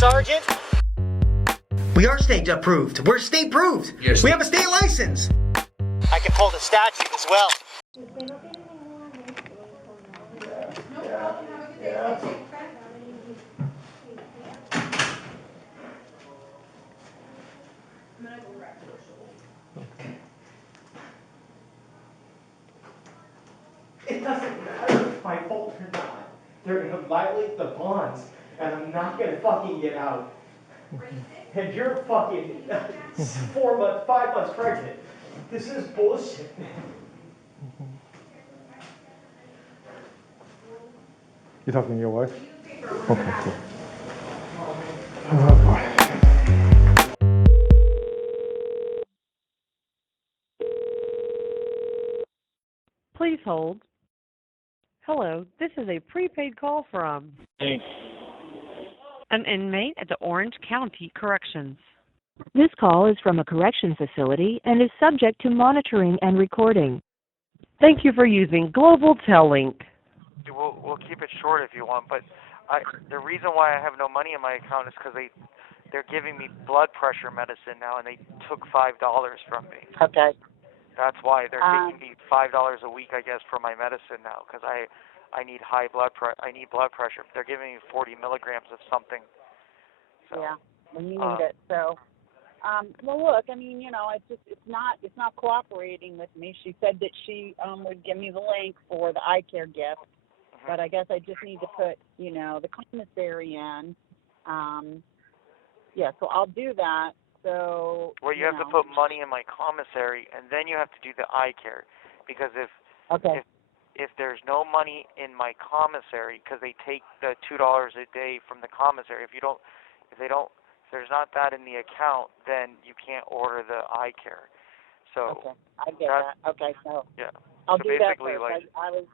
Sergeant. We are state approved. We're state approved. Yes. We have a state license. I can pull the statute as well. It doesn't matter if my fault or not. They're gonna violate the bonds, and I'm not gonna fucking get out. And you're fucking 5 months pregnant. This is bullshit, man. You talking to your wife? Okay, cool. Oh boy. Please hold. Hello, this is a prepaid call from an inmate at the Orange County Corrections. This call is from a correction facility and is subject to monitoring and recording. Thank you for using Global Tellink. We'll keep it short if you want, but the reason why I have no money in my account is because they're giving me blood pressure medicine now, and they took $5 from me. Okay. That's why they're taking me $5 a week, I guess, for my medicine now, because I need I need blood pressure. They're giving me 40 milligrams of something. So, yeah, and you need it. So, well, look, I mean, you know, it's not cooperating with me. She said that she would give me the link for the eye care gift, but I guess I just need to put, you know, the commissary in. Yeah, so I'll do that. So. Well, you have to put money in my commissary, and then you have to do the eye care, because if there's no money in my commissary, because they take the $2 a day from the commissary, if there's not that in the account, then you can't order the eye care. So okay, I get that. Okay, so yeah, I'll so do that basically, first. I was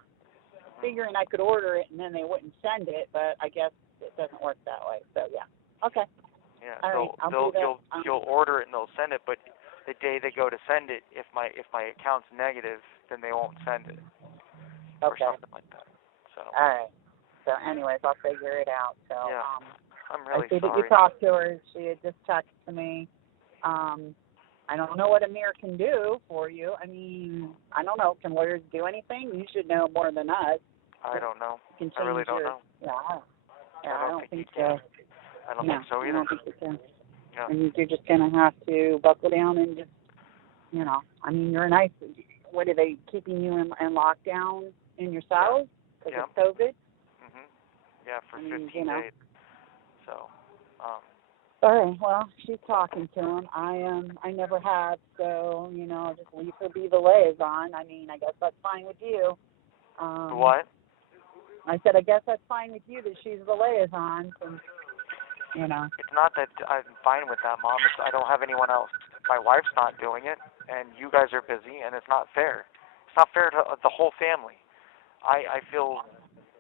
figuring I could order it and then they wouldn't send it, but I guess it doesn't work that way. So yeah, okay. Yeah, all right, you'll order it and they'll send it, but the day they go to send it, if my account's negative, then they won't send it. Or something like that. So. All right. So, anyways, I'll figure it out. So, yeah. I'm really I see sorry. that you talked to her. She had just texted to me. I don't know what Amir can do for you. I mean, I don't know. Can lawyers do anything? You should know more than us. I don't know. I really don't know. Yeah. I don't think so. I don't think so either. I don't think you can. Yeah. I mean, you're just going to have to buckle down and just, you know, I mean, you're nice. What, are they keeping you in lockdown in your cells because of COVID? Yeah, for 15 days. So, All right, well, she's talking to him. I never have, so, you know, just leave her be the liaison. I mean, I guess that's fine with you. What? I said, I guess that's fine with you that she's the liaison, and, you know. It's not that I'm fine with that, Mom. I don't have anyone else. My wife's not doing it, and you guys are busy, and it's not fair. It's not fair to the whole family. I feel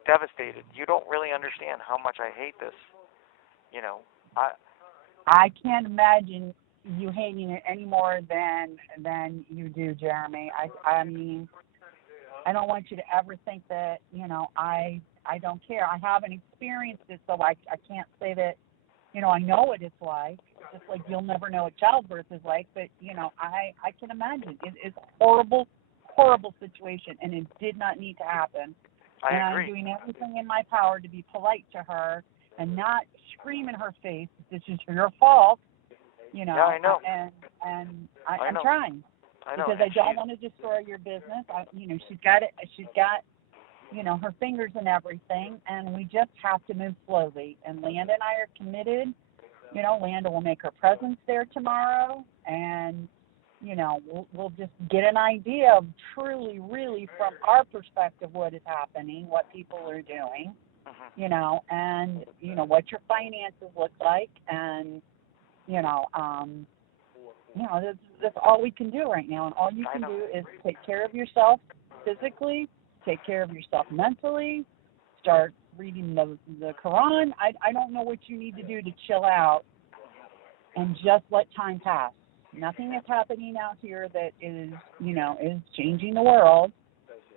devastated. You don't really understand how much I hate this. You know, I can't imagine you hating it any more than you do, Jeremy. I mean, I don't want you to ever think that, you know, I don't care. I haven't experienced it, so I can't say that, you know, I know what it's like. Just like you'll never know what childbirth is like, but, you know, I can imagine. It's a horrible, horrible situation, and it did not need to happen. I agree. I'm doing everything in my power to be polite to her and not scream in her face, this is your fault, you know. Yeah, I know. And I'm trying. I know. Because I don't want to destroy your business. You know, she's got, you know, her fingers and everything, and we just have to move slowly. And Landa and I are committed. You know, Landa will make her presence there tomorrow, and, you know, we'll just get an idea of truly, really, from our perspective, what is happening, what people are doing, you know, and, you know, what your finances look like, and, you know, that's all we can do right now, and all you can do is take care of yourself physically, take care of yourself mentally, start reading the Quran. I don't know what you need to do to chill out and just let time pass. Nothing is happening out here that is, you know, is changing the world.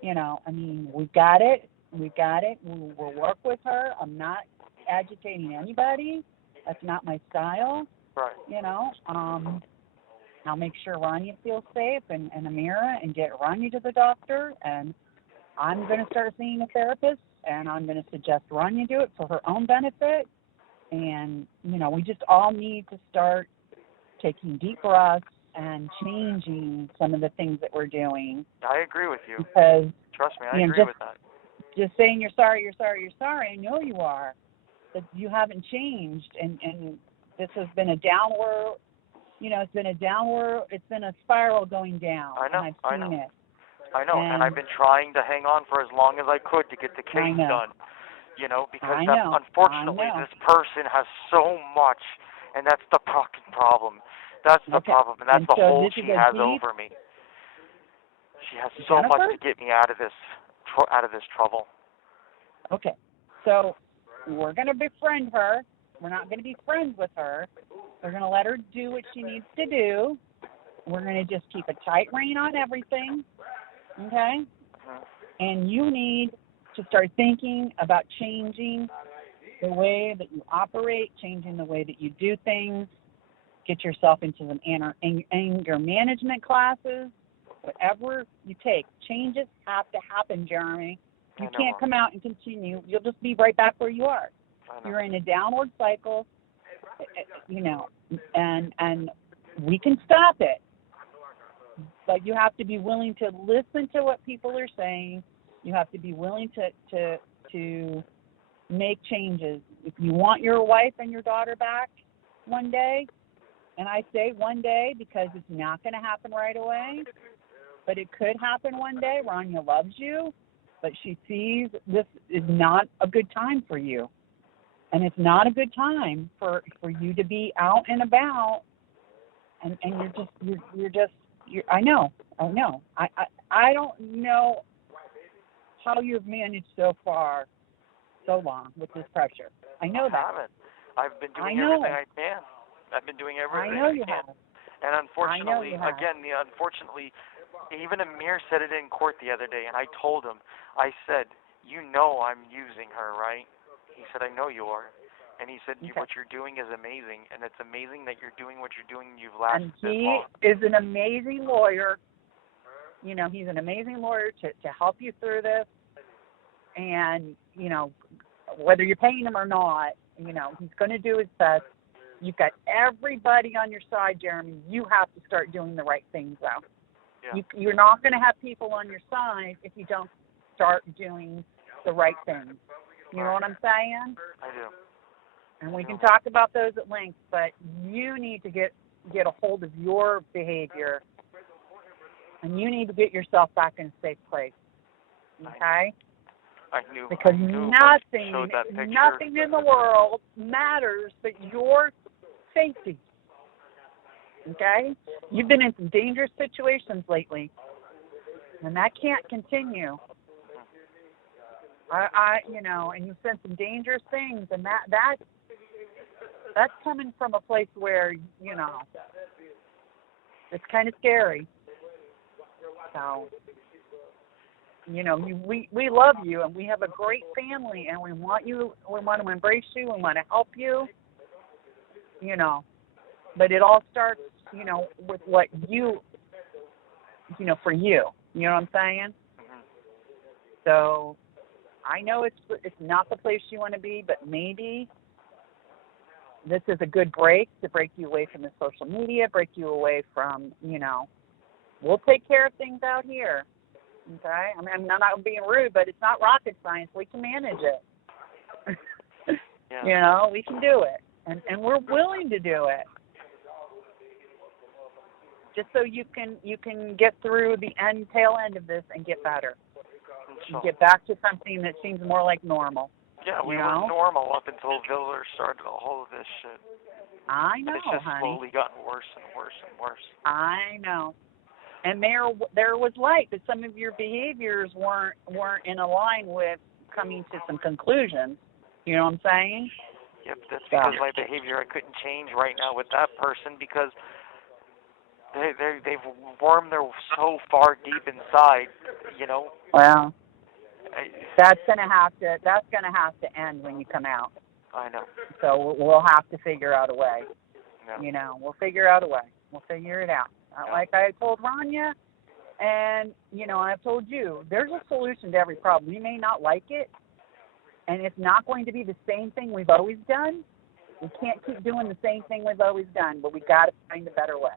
You know, I mean, we've got it. We'll work with her. I'm not agitating anybody. That's not my style. Right. You know, I'll make sure Rania feels safe and Amira, and get Rania to the doctor. And I'm going to start seeing a therapist, and I'm going to suggest Rania do it for her own benefit. And, you know, we just all need to start taking deep breaths and changing some of the things that we're doing. I agree with you. Because, trust me, I you know, agree with that. Just saying you're sorry, I know you are, but you haven't changed. And this has been a downward, you know, it's been a spiral going down. I know, and I've seen it. I know, and I've been trying to hang on for as long as I could to get the case done. You know, because unfortunately this person has so much, and that's the fucking problem. That's the problem, and that's the hold she has over me. She has so much to get me out of this trouble. Okay, so we're going to befriend her. We're not going to be friends with her. We're going to let her do what she needs to do. We're going to just keep a tight rein on everything, okay? And you need to start thinking about changing the way that you operate, changing the way that you do things. Get yourself into some anger management classes. Whatever you take, changes have to happen, Jeremy. You can't come out and continue. You'll just be right back where you are. You're in a downward cycle, you know, and we can stop it. But you have to be willing to listen to what people are saying. You have to be willing to make changes. If you want your wife and your daughter back one day, and I say one day because it's not going to happen right away, but it could happen one day. Rania loves you, but she sees this is not a good time for you. And it's not a good time for you to be out and about, and you're just I know. I don't know how you've managed so far, so long with this pressure. I know that. I haven't. I've been doing everything I can. I've been doing everything I can. And unfortunately, even Amir said it in court the other day, and I told him, I said, you know I'm using her, right? He said, I know you are. And he said, what you're doing is amazing, and it's amazing that you're doing what you're doing. You've lasted this long. And he is an amazing lawyer. You know, he's an amazing lawyer to help you through this. And, you know, whether you're paying him or not, you know, he's going to do his best. You've got everybody on your side, Jeremy. You have to start doing the right things, though. Yeah. You're not going to have people on your side if you don't start doing the right things. You know what I'm saying? I do. And we can talk about those at length, but you need to get a hold of your behavior, and you need to get yourself back in a safe place. Okay? I knew. Because nothing in the world matters but your safety. Okay? You've been in some dangerous situations lately, and that can't continue. You know, and you've said some dangerous things, and that's coming from a place where, you know, it's kind of scary. So, you know, we love you, and we have a great family, and we want to embrace you, we want to help you, you know, but it all starts, you know, with what you know, for you. You know what I'm saying? So, I know it's not the place you want to be, but maybe this is a good break to break you away from the social media, break you away from, you know, we'll take care of things out here. Okay? I mean, I'm not being rude, but it's not rocket science. We can manage it. Yeah. You know, we can do it. And we're willing to do it. Just so you can get through the tail end of this and get better. And get back to something that seems more like normal. Yeah, we were normal up until Vidler started all of this shit. I know, It's just honey. slowly gotten worse and worse and worse. I know. And there was light, but some of your behaviors weren't in a line with coming to some conclusions. You know what I'm saying? Yep, that's because my behavior I couldn't change right now with that person because they've wormed their so far deep inside, you know. Well, that's gonna have to end when you come out. I know. So we'll have to figure out a way. Yeah. You know, we'll figure out a way. We'll figure it out. Like I told Rania, and, you know, I've told you, there's a solution to every problem. We may not like it, and it's not going to be the same thing we've always done. We can't keep doing the same thing we've always done, but we got to find a better way.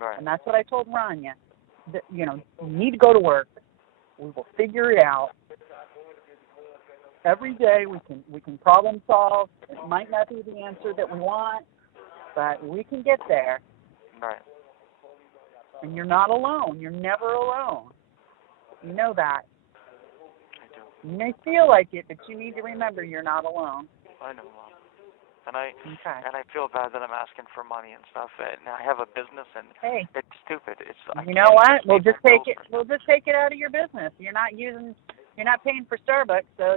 Right. And that's what I told Rania. That, you know, you need to go to work. We will figure it out. Every day we can problem solve. It might not be the answer that we want, but we can get there. Right. And you're not alone. You're never alone. You know that. I do. You may feel like it, but you need to remember you're not alone. I know, Mom. And I Okay. and I feel bad that I'm asking for money and stuff. And I have a business, and Hey, it's stupid. It's you know what? We'll just take it. We'll just take it out of your business. You're not paying for Starbucks, so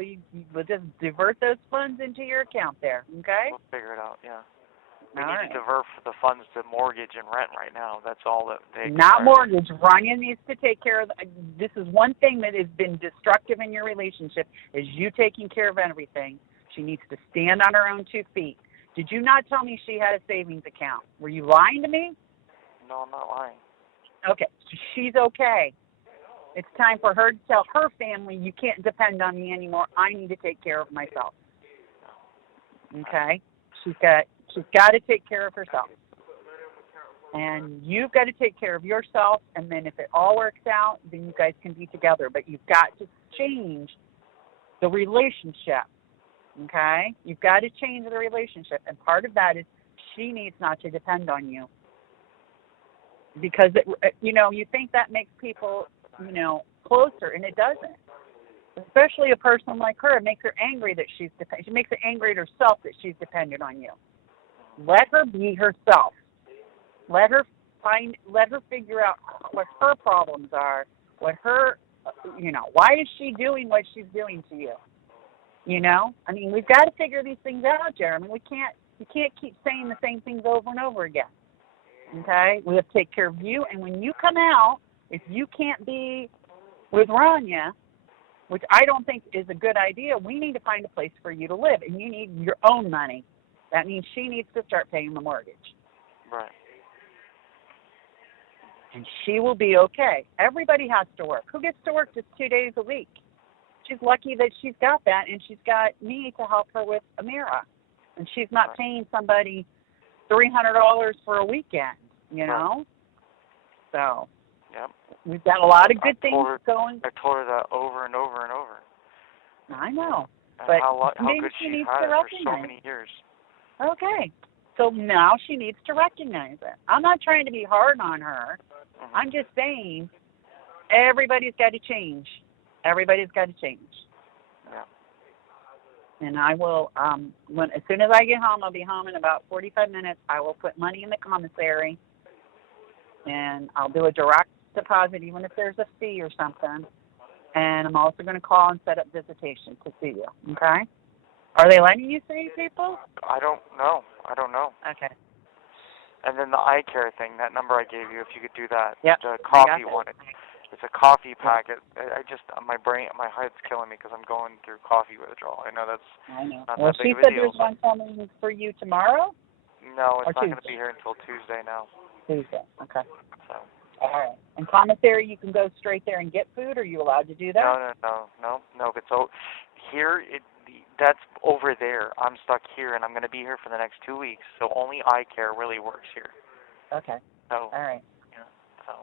we'll just divert those funds into your account there. Okay? We'll figure it out. Yeah. We All need right. to divert the funds to mortgage and rent right now. That's all that they. Not mortgage. Rania needs to take care of. This is one thing that has been destructive in your relationship: is you taking care of everything. She needs to stand on her own 2 feet. Did you not tell me she had a savings account? Were you lying to me? No, I'm not lying. Okay, so she's okay. It's time for her to tell her family, you can't depend on me anymore. I need to take care of myself. Okay? She's got to take care of herself. And you've got to take care of yourself, and then if it all works out, then you guys can be together. But you've got to change the relationship. Okay? You've got to change the relationship. And part of that is she needs not to depend on you. Because, you think that makes people, closer, and it doesn't. Especially a person like her. It makes her angry that she makes her angry at herself that she's dependent on you. Let her be herself. Let her figure out what her problems are, what her, why is she doing what she's doing to you? We've got to figure these things out, Jeremy. You can't keep saying the same things over and over again. Okay? We have to take care of you, and when you come out, if you can't be with Rania, which I don't think is a good idea, we need to find a place for you to live, and you need your own money. That means she needs to start paying the mortgage. Right. And she will be okay. Everybody has to work. Who gets to work just 2 days a week? She's lucky that she's got that, and she's got me to help her with Amira. And she's not paying somebody $300 for a weekend, Right. So Yep. we've got a lot of good things going. I told her that over and over and over. I know. And But how maybe good she she needs had to it for recognize so many years. Okay. So now she needs to recognize it. I'm not trying to be hard on her. Mm-hmm. I'm just saying everybody's got to change. Everybody's got to change. Yeah. And I will, as soon as I get home, I'll be home in about 45 minutes. I will put money in the commissary, and I'll do a direct deposit, even if there's a fee or something. And I'm also going to call and set up visitation to see you. Okay? Are they letting you see people? I don't know. Okay. And then the eye care thing, that number I gave you, if you could do that. Yep. The coffee one. It's a coffee packet. I just, my head's killing me because I'm going through coffee withdrawal. I know that's I know. not Well, that she big of a said deal. there's one coming for you tomorrow? No, it's Or not going to Tuesday? be here until Tuesday now. Tuesday. Okay. So. All right. And commissary, you can go straight there and get food? Are you allowed to do that? No. It's here. That's over there. I'm stuck here, and I'm going to be here for the next 2 weeks. So only eye care really works here. Okay. So. All right. Yeah. So.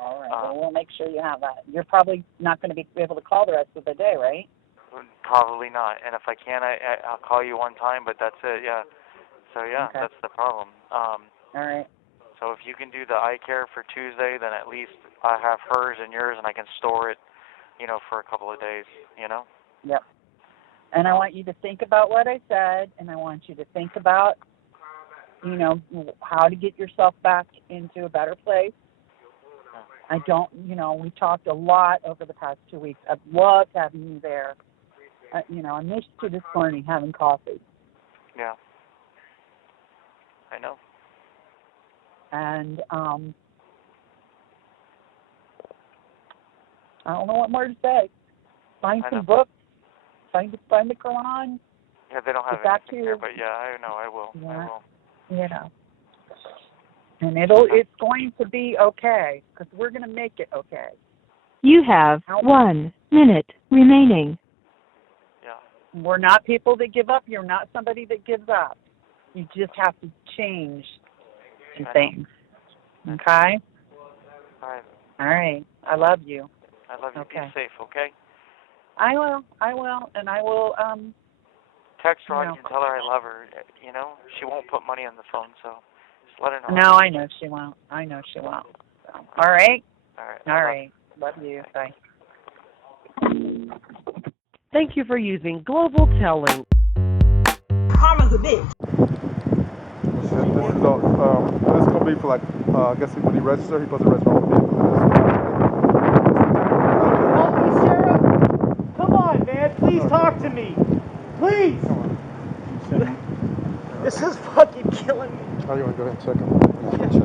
All right. Well, we'll make sure you have that. You're probably not going to be able to call the rest of the day, right? Probably not. And if I can, I'll call you one time. But that's it. Yeah. So yeah, Okay. that's the problem. All right. So if you can do the eye care for Tuesday, then at least I have hers and yours, and I can store it, for a couple of days. Yep. And I want you to think about what I said, and I want you to think about, how to get yourself back into a better place. I don't, we talked a lot over the past 2 weeks. I've loved having you there. I missed you this morning having coffee. Yeah. I know. And I don't know what more to say. Find some books. Find the Quran. Yeah, they don't have That anything too. here, but yeah, I know, I will. Yeah. I will. You know. And it's going to be okay, because we're going to make it okay. You have 1 minute remaining. Yeah. We're not people that give up. You're not somebody that gives up. You just have to change some things. Okay? All right. All right. I love you. I love you. Okay. Be safe, okay? I will, and I will, Text her and tell her I love her. You know, she won't put money on the phone, so just let her know. No, I know she won't. So, all right? All right. Love you. Bye. Thank you for using Global Telling. Karma's a bitch. This is gonna be for like, I guess when he registers, he supposed to register all the vehicles. Help me, Sheriff. Come on, man. Please talk to me. Please. This is fucking killing me. Oh, you want to go ahead and check him? Yeah. Check.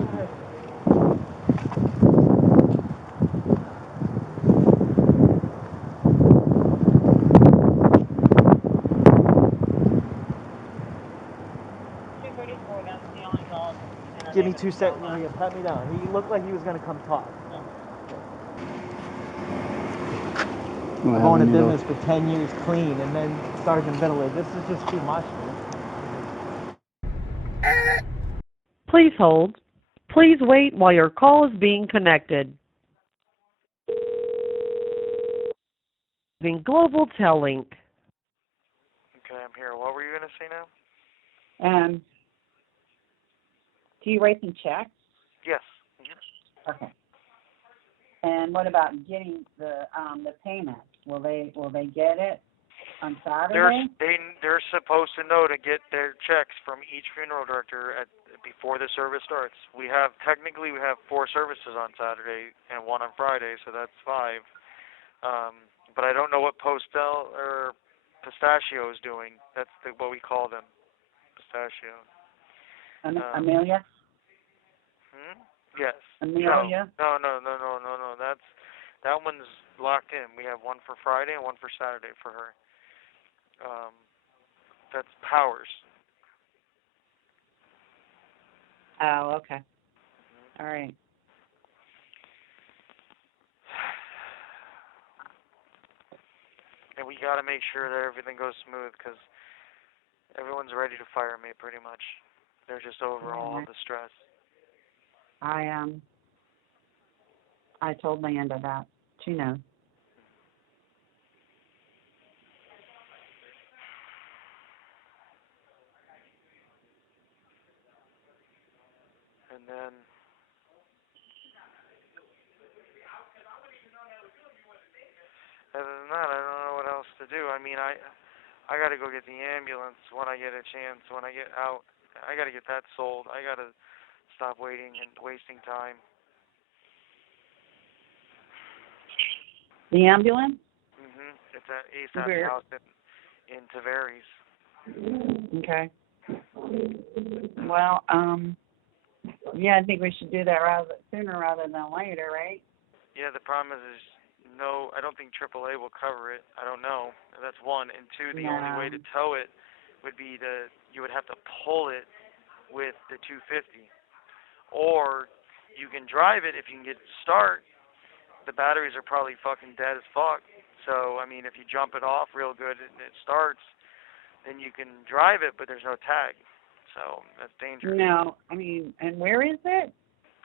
Give me 2 seconds. Pat me down. He looked like he was going to come talk. Going to business for 10 years clean and then Sergeant Vidler. This is just too much, man. Please hold. Please wait while your call is being connected. Using Global Telling. Okay, I'm here. What were you going to say now? Do you write some checks? Yes. Mm-hmm. Okay. And what about getting the payment? Will they get it on Saturday? They're supposed to know to get their checks from each funeral director before the service starts. We have 4 services on Saturday and 1 on Friday, so that's 5. But I don't know what Postel or Pistachio is doing. That's what we call them, Pistachio. Amelia? Yes. Amelia? No. That one's locked in. We have 1 for Friday and 1 for Saturday for her. That's Powers. Oh, okay. All right. And we got to make sure that everything goes smooth because everyone's ready to fire me pretty much. They're just over all the stress. I told Leanda that. She knows. And then other than that, I don't know what else to do. I mean, I got to go get the ambulance when I get a chance. When I get out, I got to get that sold. I got to stop waiting and wasting time. The ambulance? It's at ASAP's house in Tavares. Okay. Well, yeah, I think we should do that sooner rather than later, right? Yeah, the problem is no, I don't think AAA will cover it. I don't know. That's 1. And 2, the only way to tow it would be you would have to pull it with the 250. Or you can drive it if you can get it to start. The batteries are probably fucking dead as fuck. So, I mean, if you jump it off real good and it starts, then you can drive it, but there's no tag. So, that's dangerous. No, I mean, and where is it?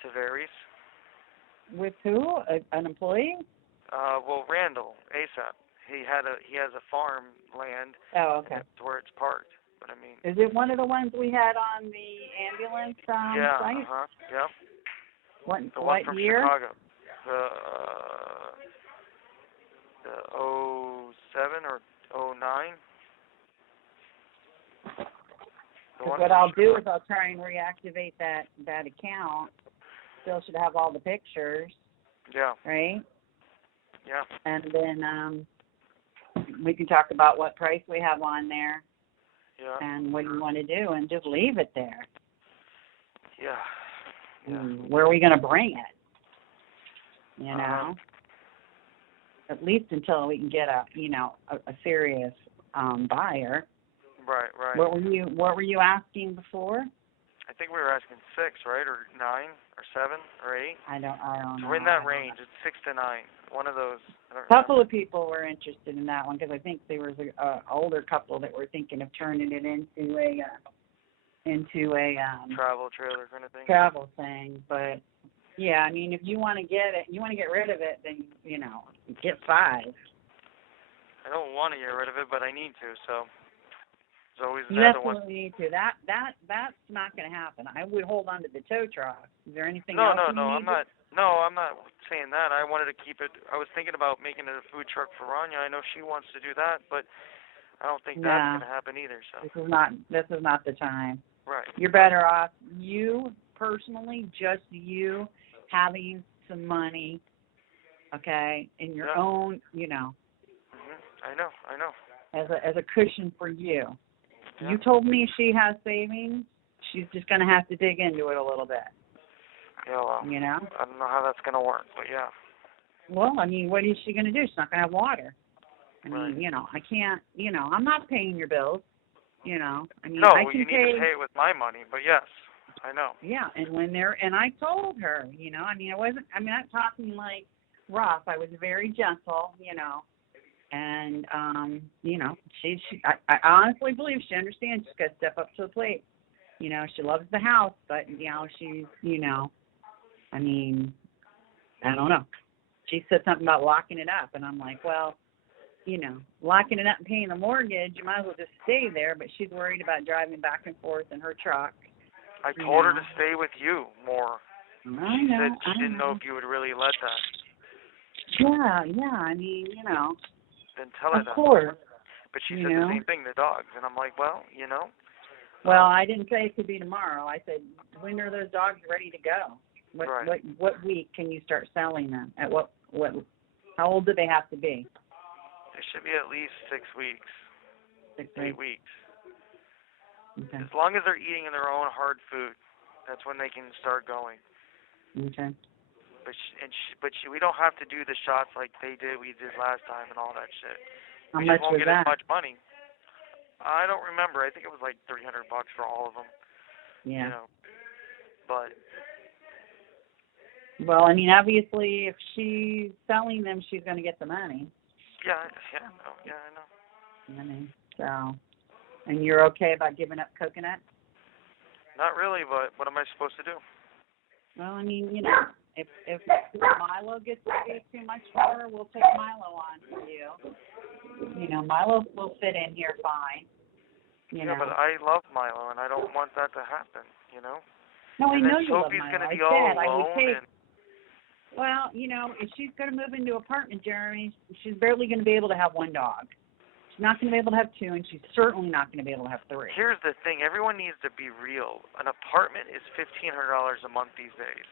Tavares. With who? An employee? Well, Randall, ASAP. He has a farm land. Oh, okay. That's where it's parked. But I mean, is it one of the ones we had on the ambulance site? Yeah. What one from year? Chicago. The 07 or 09. What I'll do is I'll try and reactivate that account. Still should have all the pictures. Yeah. Right? Yeah. And then we can talk about what price we have on there. Yeah. And what you want to do and just leave it there. Yeah. Where are we going to bring it? You know? At least until we can get a serious buyer. Right, right. What were you asking before? I think we were asking 6, right, or 9, or 7, or 8. I don't know. So we're in that range. It's 6 to 9. One of those. A couple of people were interested in that one because I think there was a older couple that were thinking of turning it into a travel trailer kind of thing. Travel thing, but yeah, I mean, if you want to get rid of it, then get 5. I don't want to get rid of it, but I need to. So it's always you absolutely need to. That's not going to happen. I would hold on to the tow truck. Is there anything else? I'm not. No, I'm not saying that. I wanted to keep it. I was thinking about making it a food truck for Rania. I know she wants to do that, but I don't think that's going to happen either. So this is not the time. Right. You're better off, you personally, just you having some money, okay, in your own, I know. As a cushion for you. Yeah. You told me she has savings. She's just going to have to dig into it a little bit. Yeah, well, I don't know how that's going to work, but yeah. Well, I mean, what is she going to do? She's not going to have water. I right. mean, I can't, I'm not paying your bills, I mean, no, I can you need to pay it with my money, but yes, I know. Yeah, and I told her, I mean, I'm not talking like rough. I was very gentle, and, I honestly believe she understands she's got to step up to the plate. She loves the house, but, she's, I mean, I don't know. She said something about locking it up, and I'm like, well, locking it up and paying the mortgage, you might as well just stay there, but she's worried about driving back and forth in her truck. I told her to stay with you more. I know. She didn't know if you would really let that. Yeah, I mean, Then tell her that. Of course. But she said the same thing, the dogs, and I'm like, well, Well, I didn't say it could be tomorrow. I said, when are those dogs ready to go? What week can you start selling them? At what how old do they have to be? They should be at least 6 weeks. 8 weeks. Okay. As long as they're eating their own hard food, that's when they can start going. Okay. But we don't have to do the shots like we did last time and all that shit. How we much just won't was get that? as much money. I don't remember. I think it was like $300 for all of them. Yeah. But. Well, I mean, obviously, if she's selling them, she's going to get the money. Yeah, I know. I mean, so, and you're okay about giving up coconut? Not really, but what am I supposed to do? Well, I mean, if Milo gets to be too much for her, we'll take Milo on for you. Milo will fit in here fine. Yeah, but I love Milo, and I don't want that to happen, No, I know you love Sophie's Milo. Gonna be I all said I would alone take. and... Well, if she's going to move into an apartment, Jeremy, she's barely going to be able to have 1 dog. She's not going to be able to have 2, and she's certainly not going to be able to have 3. Here's the thing. Everyone needs to be real. An apartment is $1,500 a month these days.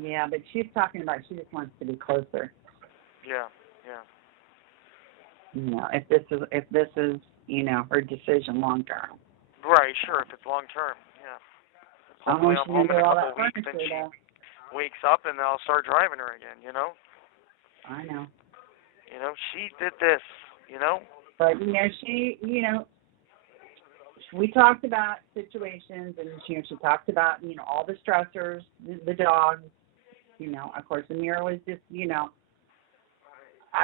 Yeah, but she's talking about she just wants to be closer. Yeah. If this is her decision long term. Right, sure, if it's long term, yeah. Hopefully I'm home in a couple weeks and she wakes up and I'll start driving her again, I know. She did this, But, she, we talked about situations and, she talked about, all the stressors, the dogs, of course, Amira was just,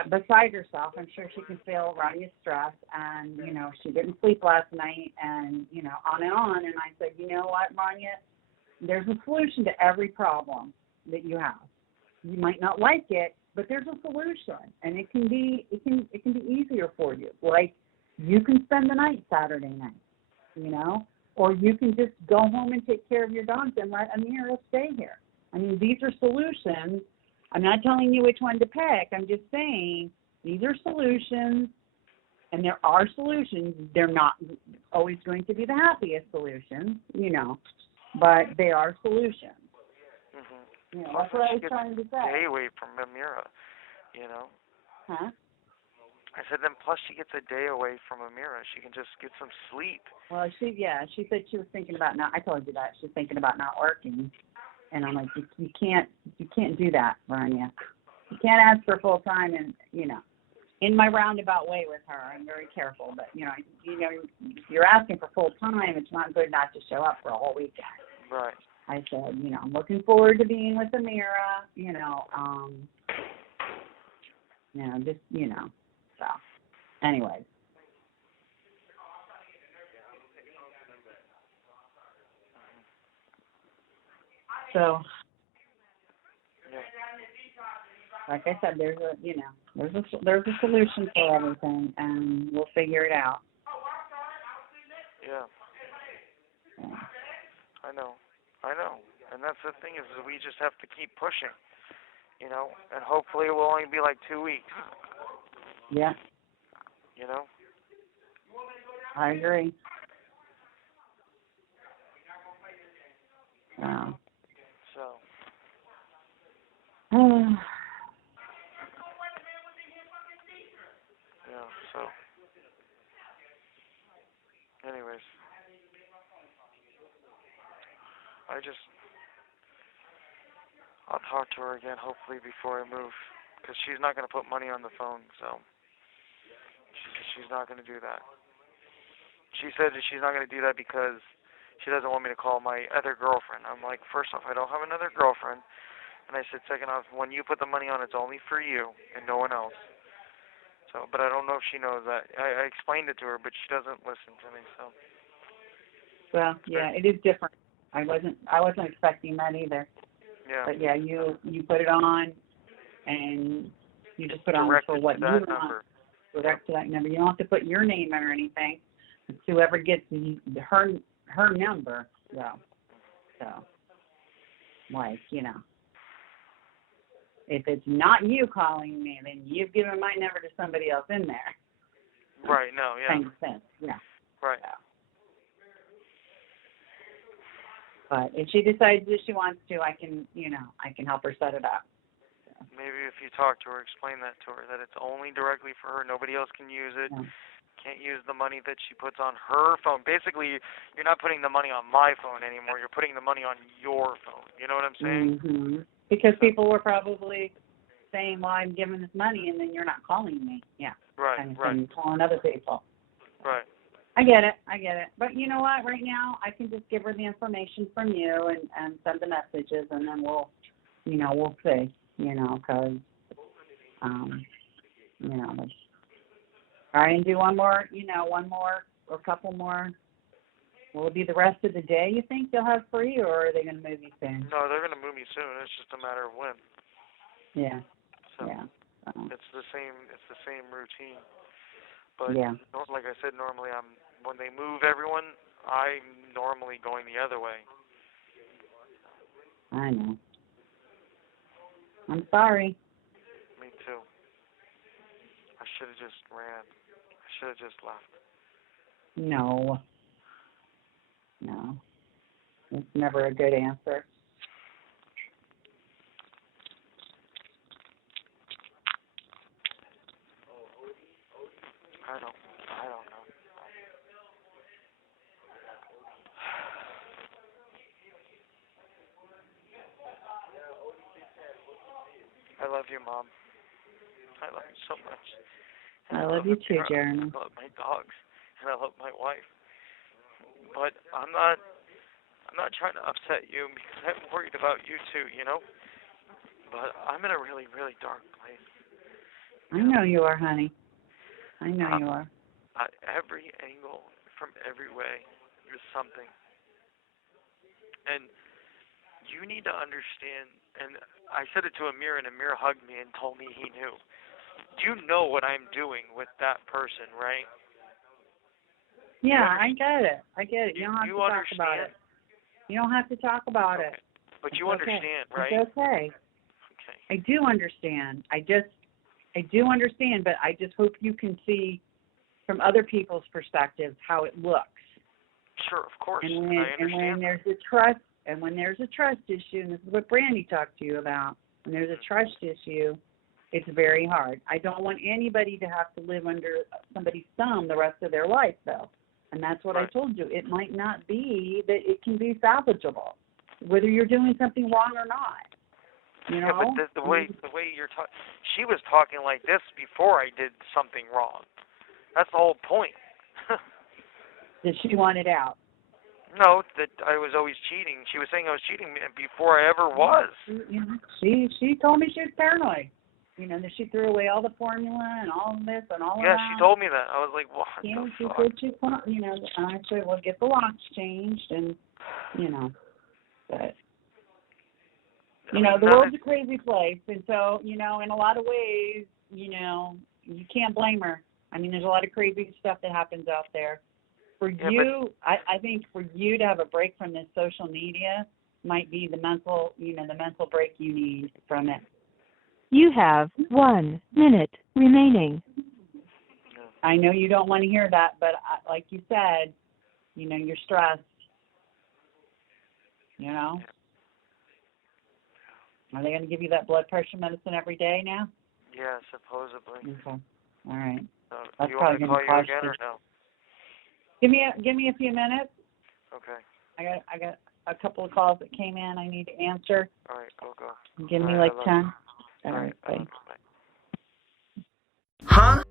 beside herself. I'm sure she can feel Rania's stress, and, she didn't sleep last night, and, on and on. And I said, you know what, Rania, there's a solution to every problem that you have. You might not like it, but there's a solution, and it can be easier for you. Like, you can spend the night Saturday night, or you can just go home and take care of your dogs and let Amira stay here. I mean, these are solutions. I'm not telling you which one to pick. I'm just saying these are solutions, and there are solutions. They're not always going to be the happiest solutions, but they are solutions. Mm-hmm. That's what I was trying to say. Stay away from Amira, Huh? I said, then plus she gets a day away from Amira. She can just get some sleep. Well, she said she was thinking about not. I told you that she's thinking about not working, and I'm like, you can't do that, Rania. You can't ask for full time, and in my roundabout way with her. I'm very careful, but if you're asking for full time, it's not good not to show up for a whole weekend. Right. I said, I'm looking forward to being with Amira. So, anyways. So, like I said, there's a solution for everything, and we'll figure it out. Yeah. I know, and that's the thing is we just have to keep pushing, and hopefully it will only be like 2 weeks. Yeah. I agree. So. Yeah. So. Anyways. I'll talk to her again, hopefully, before I move, because she's not going to put money on the phone, so she's not going to do that. She said that she's not going to do that because she doesn't want me to call my other girlfriend. I'm like, first off, I don't have another girlfriend, and I said, second off, when you put the money on, it's only for you and no one else. So, but I don't know if she knows that. I explained it to her, but she doesn't listen to me, so. Well, yeah, it is different. I wasn't expecting that either. Yeah. But yeah, you put it on, and you just put on for what you want. Direct to that number. You don't have to put your name in or anything. It's whoever gets her number. So, like, if it's not you calling me, then you've given my number to somebody else in there. Right. No. Yeah. Kind of sense. Yeah. Right. So. But if she decides that she wants to, I can help her set it up. So. Maybe if you talk to her, explain that to her, that it's only directly for her. Nobody else can use it. Yeah. Can't use the money that she puts on her phone. Basically, you're not putting the money on my phone anymore. You're putting the money on your phone. You know what I'm saying? Mm-hmm. Because people were probably saying, well, I'm giving this money, and then you're not calling me. Yeah. Right, And calling other people. Right. I get it. But you know what? Right now, I can just give her the information from you and send the messages, and then we'll see, because, try and do one more or a couple more. Will it be the rest of the day, you think you'll have free, or are they going to move you soon? No, they're going to move me soon. It's just a matter of when. Yeah. So yeah. It's the same routine. But yeah. Like I said, normally when they move everyone, I'm normally going the other way. I know. I'm sorry. Me too. I should have just ran. I should have just left. No. It's never a good answer. I don't know. I love you, Mom. I love you so much. I love you too, Jeremy. I love my dogs, and I love my wife. But I'm not trying to upset you because I'm worried about you too, But I'm in a really, really dark place. I know you are, honey. I know you are. At every angle, from every way, there's something. And you need to understand, and I said it to Amir, and Amir hugged me and told me he knew. You know what I'm doing with that person, right? Yeah, I get it. You don't have to talk understand? about it. You don't have to talk about it. But you understand, right? It's okay. Okay. I do understand. I do understand, but I just hope you can see from other people's perspectives how it looks. Sure, of course. I understand. And when there's a trust issue, and this is what Brandy talked to you about, when there's a trust issue, it's very hard. I don't want anybody to have to live under somebody's thumb the rest of their life, though. And that's what I told you. It might not be that it can be salvageable, whether you're doing something wrong or not. You Yeah, know? but the way you're talking, she was talking like this before I did something wrong. That's the whole point. Did she want it out? No, that I was always cheating. She was saying I was cheating before I ever was. She told me she was paranoid. You know, that she threw away all the formula and all of this and all of that. Yeah, she told me that. I was like, what She the fuck? said you know, and I said, well, get the locks changed and, you know, but, you know, the world's a crazy place. And so, you know, in a lot of ways, you know, you can't blame her. I mean, there's a lot of crazy stuff that happens out there. For you, I think for you to have a break from this social media might be the mental break you need from it. You have 1 minute remaining. I know you don't want to hear that, but like you said, you know, you're stressed. You know? Are they going to give you that blood pressure medicine every day now? Yeah, supposedly. Okay. All right. So, That's you want me to probably call going you to again or no? Give me a few minutes. Okay. I got a couple of calls that came in I need to answer. All right, go. Give me right, like 10. All right, bye. Huh?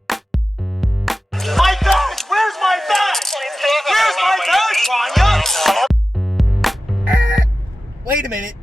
My badge! Where's my badge? Where's my badge, Rania? Wait a minute.